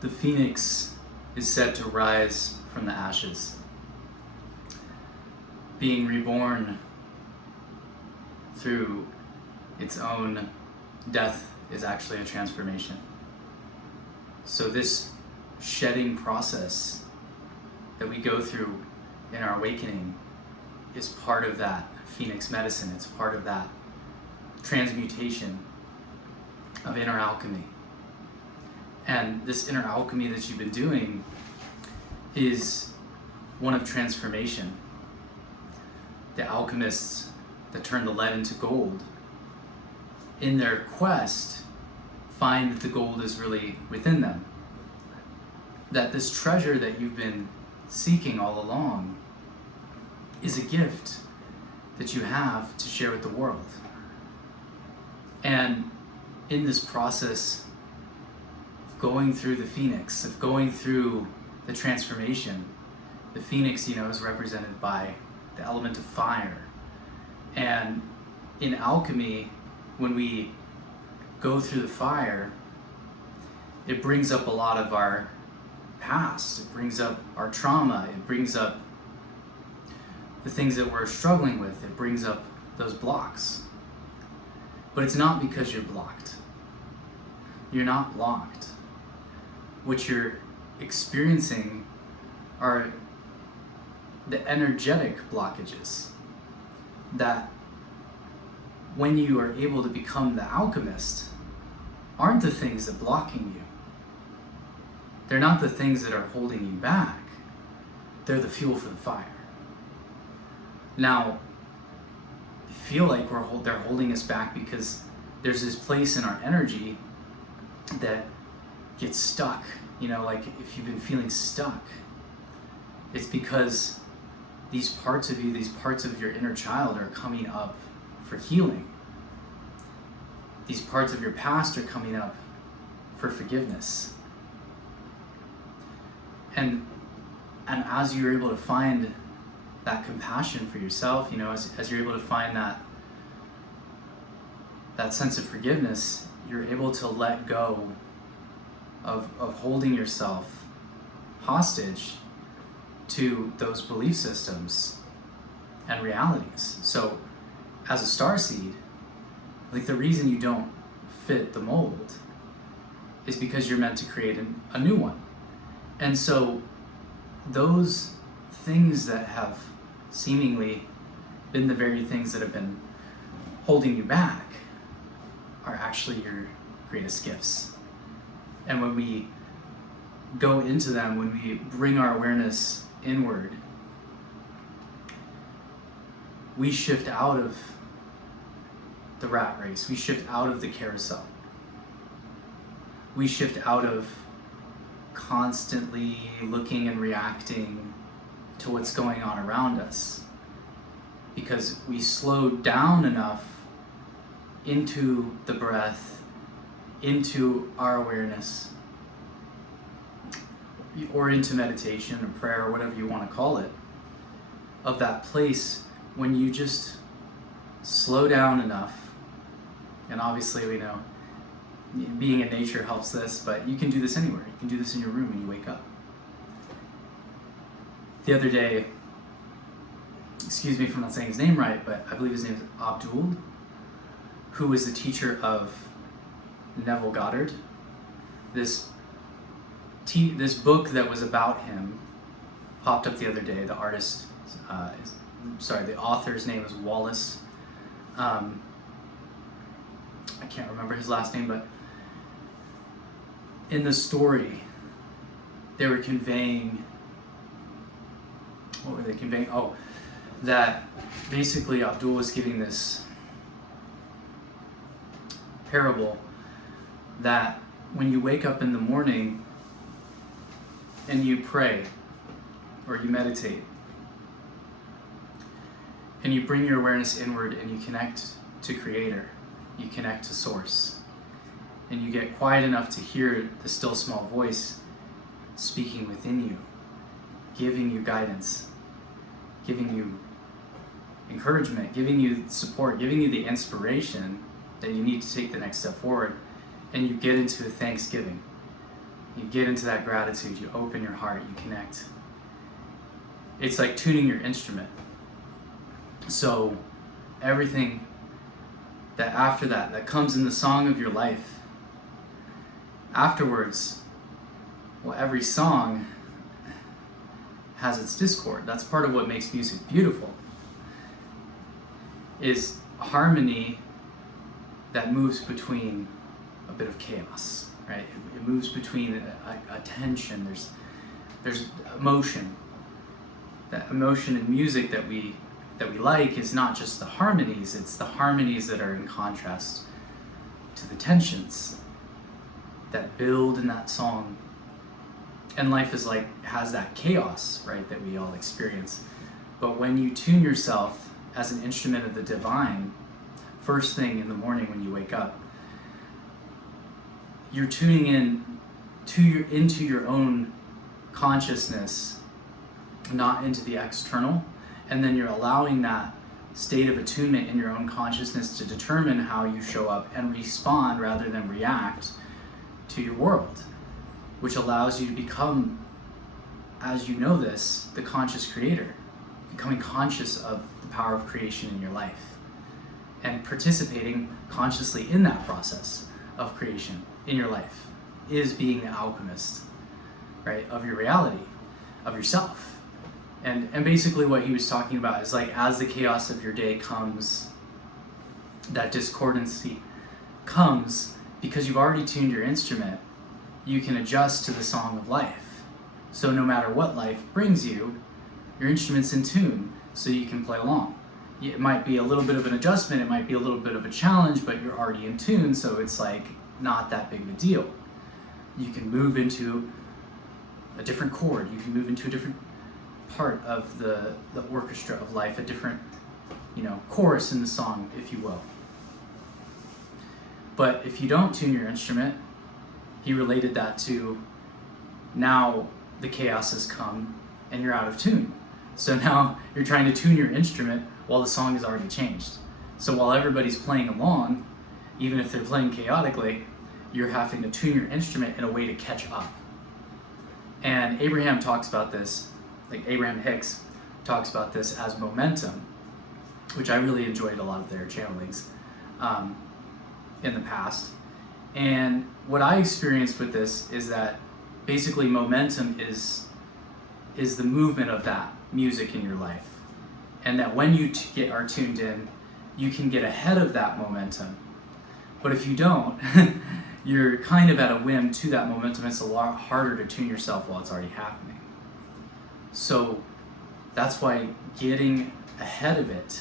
The phoenix is said to rise from the ashes. Being reborn through its own death is actually a transformation. So this shedding process that we go through in our awakening is part of that phoenix medicine. It's part of that transmutation of inner alchemy. And this inner alchemy that you've been doing is one of transformation. The alchemists that turn the lead into gold, in their quest, find that the gold is really within them. That this treasure that you've been seeking all along is a gift that you have to share with the world. And in this process of going through the phoenix, of going through the transformation, the phoenix, is represented by the element of fire. And in alchemy, when we go through the fire, it brings up a lot of our past, it brings up our trauma, it brings up the things that we're struggling with, it brings up those blocks. But it's not because you're blocked. You're not blocked. What you're experiencing are the energetic blockages that, when you are able to become the alchemist, aren't the things that are blocking you. They're not the things that are holding you back. They're the fuel for the fire. Now, I feel like they're holding us back because there's this place in our energy that gets stuck. Like if you've been feeling stuck, it's because these parts of you, these parts of your inner child are coming up for healing. These parts of your past are coming up for forgiveness. And as you're able to find that compassion for yourself, as you're able to find that sense of forgiveness, you're able to let go of holding yourself hostage to those belief systems and realities. So as a starseed, like, the reason you don't fit the mold is because you're meant to create a new one. And so those things that have seemingly been the very things that have been holding you back are actually your greatest gifts. And when we go into them, when we bring our awareness inward, we shift out of the rat race. We shift out of the carousel. We shift out of constantly looking and reacting to what's going on around us, because we slow down enough into the breath, into our awareness, or into meditation or prayer or whatever you want to call it, of that place when you just slow down enough. And obviously we know being in nature helps this, but you can do this anywhere. You can do this in your room when you wake up. The other day, excuse me if I'm not saying his name right, but I believe his name is Abdul, who was the teacher of Neville Goddard. This book that was about him popped up the other day. The author's name is Wallace. I can't remember his last name, but in the story, they were conveying, what were they conveying? Oh, that basically Abdul was giving this parable that when you wake up in the morning and you pray or you meditate and you bring your awareness inward and you connect to Creator, you connect to Source, and you get quiet enough to hear the still small voice speaking within you, giving you guidance, giving you encouragement, giving you support, giving you the inspiration that you need to take the next step forward, and you get into a thanksgiving. You get into that gratitude, you open your heart, you connect. It's like tuning your instrument. So everything that after that comes in the song of your life, afterwards, well, every song has its discord. That's part of what makes music beautiful, is harmony that moves between a bit of chaos, right? It moves between a tension. There's emotion. That emotion in music that we like is not just the harmonies, it's the harmonies that are in contrast to the tensions that build in that song. And life is has that chaos, right, that we all experience. But when you tune yourself as an instrument of the divine, first thing in the morning when you wake up, you're tuning into your own consciousness, not into the external, and then you're allowing that state of attunement in your own consciousness to determine how you show up and respond rather than react to your world, which allows you to become, as you know this, the conscious creator, becoming conscious of the power of creation in your life and participating consciously in that process of creation in your life is being the alchemist, right, of your reality, of yourself. And basically what he was talking about is as the chaos of your day comes, that discordancy comes, because you've already tuned your instrument, you can adjust to the song of life. So no matter what life brings you, your instrument's in tune, so you can play along. It might be a little bit of an adjustment, it might be a little bit of a challenge, but you're already in tune, so it's not that big of a deal. You can move into a different chord, you can move into a different part of the orchestra of life, a different chorus in the song, if you will. But if you don't tune your instrument, he related that to now the chaos has come and you're out of tune. So now you're trying to tune your instrument while the song has already changed. So while everybody's playing along, even if they're playing chaotically, you're having to tune your instrument in a way to catch up. And Abraham talks about this, Abraham Hicks talks about this as momentum, which I really enjoyed a lot of their channelings in the past. And what I experienced with this is that basically momentum is the movement of that music in your life. And that when you are tuned in, you can get ahead of that momentum. But if you don't, you're kind of at a whim to that momentum. It's a lot harder to tune yourself while it's already happening. So that's why getting ahead of it,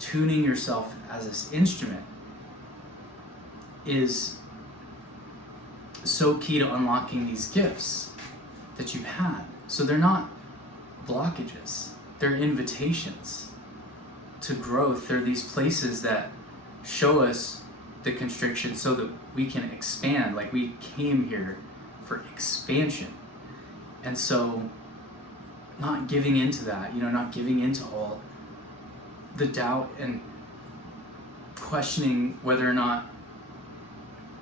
tuning yourself as this instrument, is so key to unlocking these gifts that you've had. So they're not blockages, they're invitations to growth. They're these places that show us the constriction so that we can expand. We came here for expansion. And so not giving into that, not giving into all the doubt and questioning whether or not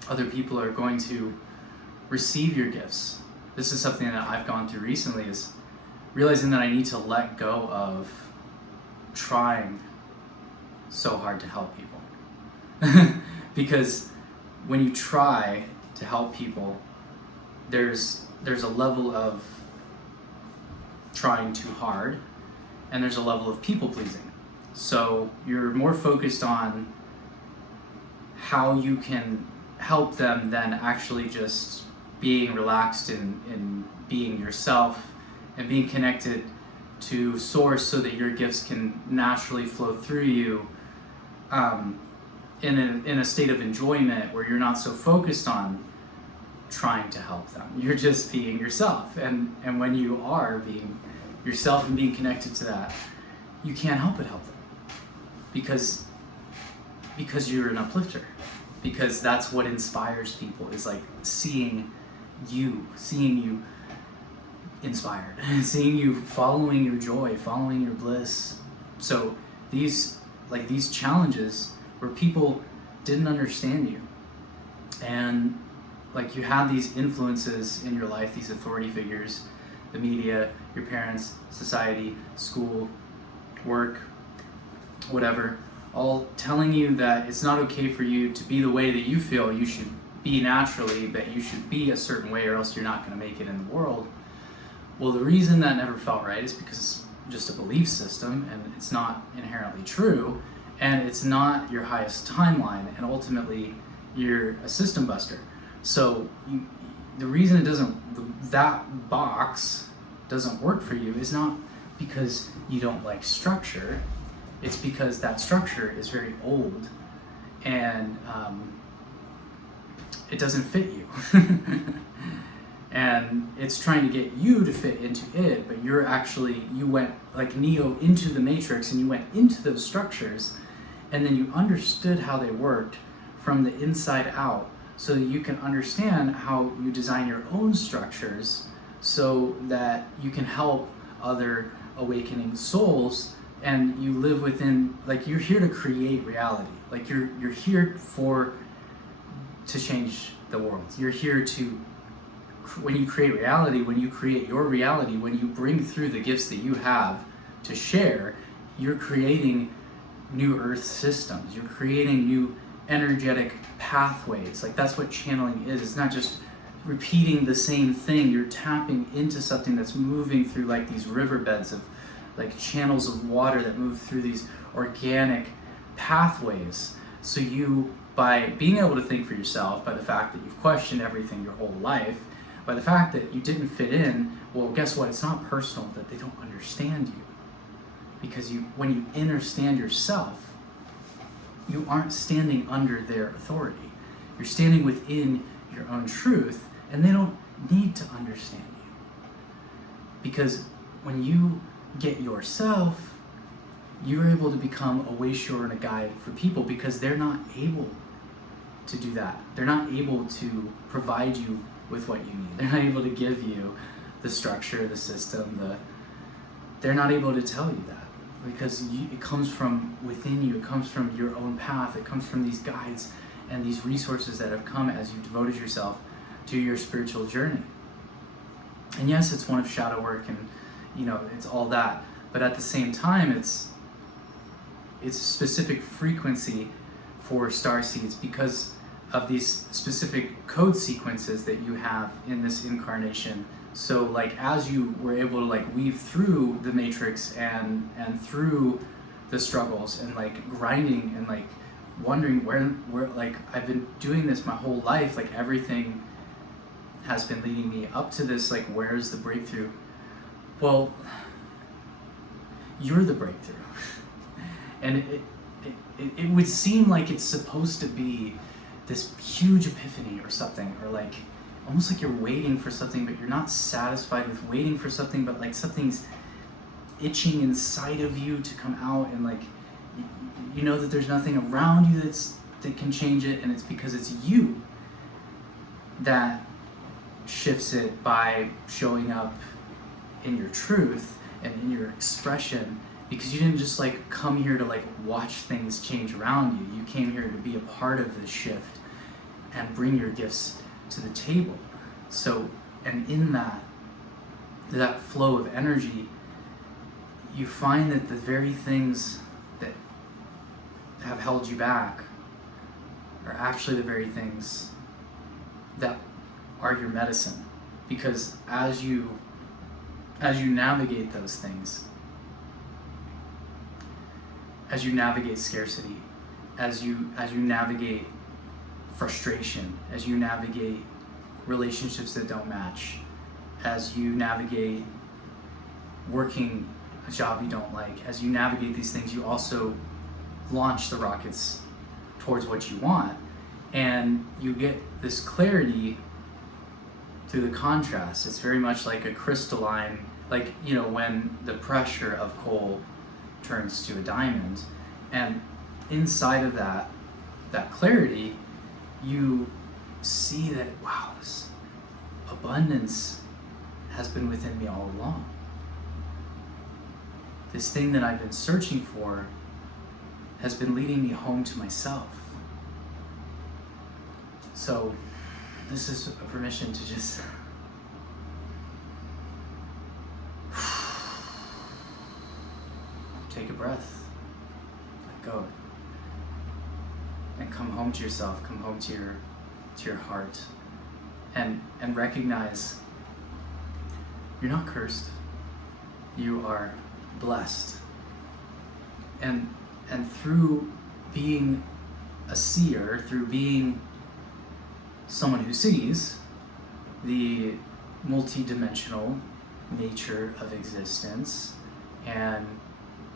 other people are going to receive your gifts. This is something that I've gone through recently, is realizing that I need to let go of trying so hard to help people. Because when you try to help people, there's a level of trying too hard, and there's a level of people pleasing. So you're more focused on how you can help them than actually just being relaxed in being yourself and being connected to source so that your gifts can naturally flow through you in a state of enjoyment where you're not so focused on trying to help them. You're just being yourself. And when you are being yourself and being connected to that, you can't help but help them. Because you're an uplifter. Because that's what inspires people, is seeing you inspired, seeing you following your joy, following your bliss. So these challenges where people didn't understand you and like you have these influences in your life, these authority figures, the media, your parents, society, school, work, whatever, all telling you that it's not okay for you to be the way that you feel you should be naturally, that you should be a certain way or else you're not going to make it in the world. Well, the reason that never felt right is because it's just a belief system and it's not inherently true, and it's not your highest timeline, and ultimately you're a system buster. So the reason it doesn't, that box doesn't work for you is not because you don't like structure, it's because that structure is very old and it doesn't fit you. And it's trying to get you to fit into it, but you went like Neo into the Matrix and you went into those structures, and then you understood how they worked from the inside out, so that you can understand how you design your own structures so that you can help other awakening souls, and you live within, like, you're here to create reality. Like you're here to change the world. You're here to, when you create reality, when you create your reality, when you bring through the gifts that you have to share, you're creating new earth systems. You're creating new energetic pathways. Like, that's what channeling is. It's not just repeating the same thing. You're tapping into something that's moving through like these riverbeds of like channels of water that move through these organic pathways. So you, by being able to think for yourself, by the fact that you've questioned everything your whole life, by the fact that you didn't fit in, well, guess what? It's not personal that they don't understand you. Because when you understand yourself, you aren't standing under their authority. You're standing within your own truth, and they don't need to understand you. Because when you get yourself, you're able to become a way shore and a guide for people, because they're not able to do that. They're not able to provide you with what you need. They're not able to give you the structure, the system, they're not able to tell you that. Because it comes from within you, it comes from your own path, it comes from these guides and these resources that have come as you've devoted yourself to your spiritual journey. And yes, it's one of shadow work and it's all that, but at the same time it's a specific frequency for star seeds because of these specific code sequences that you have in this incarnation. So like as you were able to like weave through the matrix and through the struggles and like grinding and like wondering where like I've been doing this my whole life, like everything has been leading me up to this, like where's the breakthrough? Well, you're the breakthrough. And it would seem like it's supposed to be this huge epiphany or something, or like almost like you're waiting for something, but you're not satisfied with waiting for something, but like something's itching inside of you to come out, and like you know that there's nothing around you that can change it, and it's because it's you that shifts it by showing up in your truth and in your expression, because you didn't just like come here to like watch things change around you. You came here to be a part of this shift and bring your gifts to the table. So, and in that flow of energy, you find that the very things that have held you back are actually the very things that are your medicine. Because as you navigate those things, as you navigate scarcity, as you navigate frustration, as you navigate relationships that don't match, as you navigate working a job you don't like, as you navigate these things, you also launch the rockets towards what you want, and you get this clarity through the contrast. It's very much like a crystalline, like when the pressure of coal turns to a diamond, and inside of that clarity, you see that, wow, this abundance has been within me all along. This thing that I've been searching for has been leading me home to myself. So this is a permission to just take a breath, let go, and come home to yourself, come home to your heart, and recognize you're not cursed, you are blessed. And through being a seer, through being someone who sees the multi-dimensional nature of existence and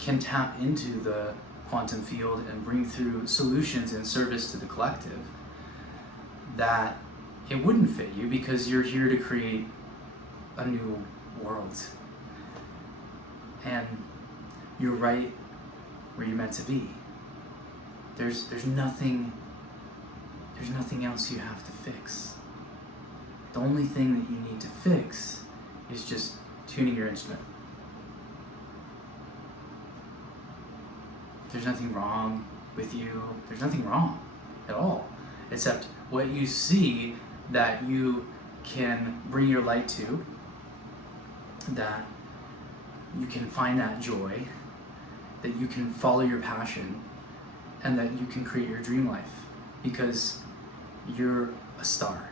can tap into the quantum field and bring through solutions in service to the collective, that it wouldn't fit you because you're here to create a new world. And you're right where you're meant to be. There's nothing else you have to fix. The only thing that you need to fix is just tuning your instrument. There's nothing wrong with you. There's nothing wrong at all, except what you see that you can bring your light to, that you can find that joy, that you can follow your passion, and that you can create your dream life, because you're a star,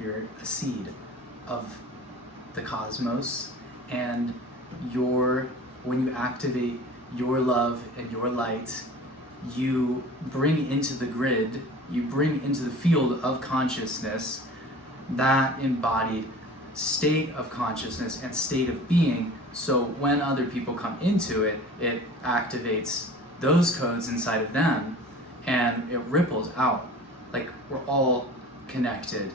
you're a seed of the cosmos, and when you activate your love and your light, you bring into the grid, you bring into the field of consciousness that embodied state of consciousness and state of being. So when other people come into it, it activates those codes inside of them, and it ripples out. Like, we're all connected.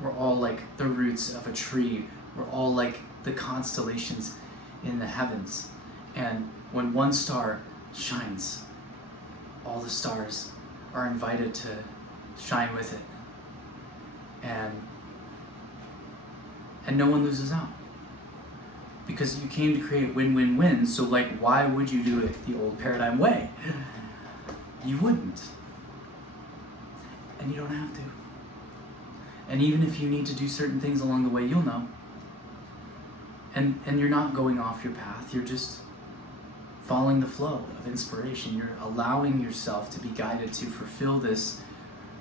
We're all like the roots of a tree. We're all like the constellations in the heavens. And when one star shines, all the stars are invited to shine with it. And no one loses out. Because you came to create win-win-win, so like, why would you do it the old paradigm way? You wouldn't. And you don't have to. And even if you need to do certain things along the way, you'll know. And you're not going off your path, you're just following the flow of inspiration. You're allowing yourself to be guided to fulfill this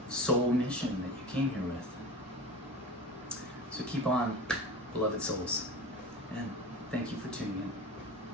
soul mission that you came here with. So keep on, beloved souls. And thank you for tuning in.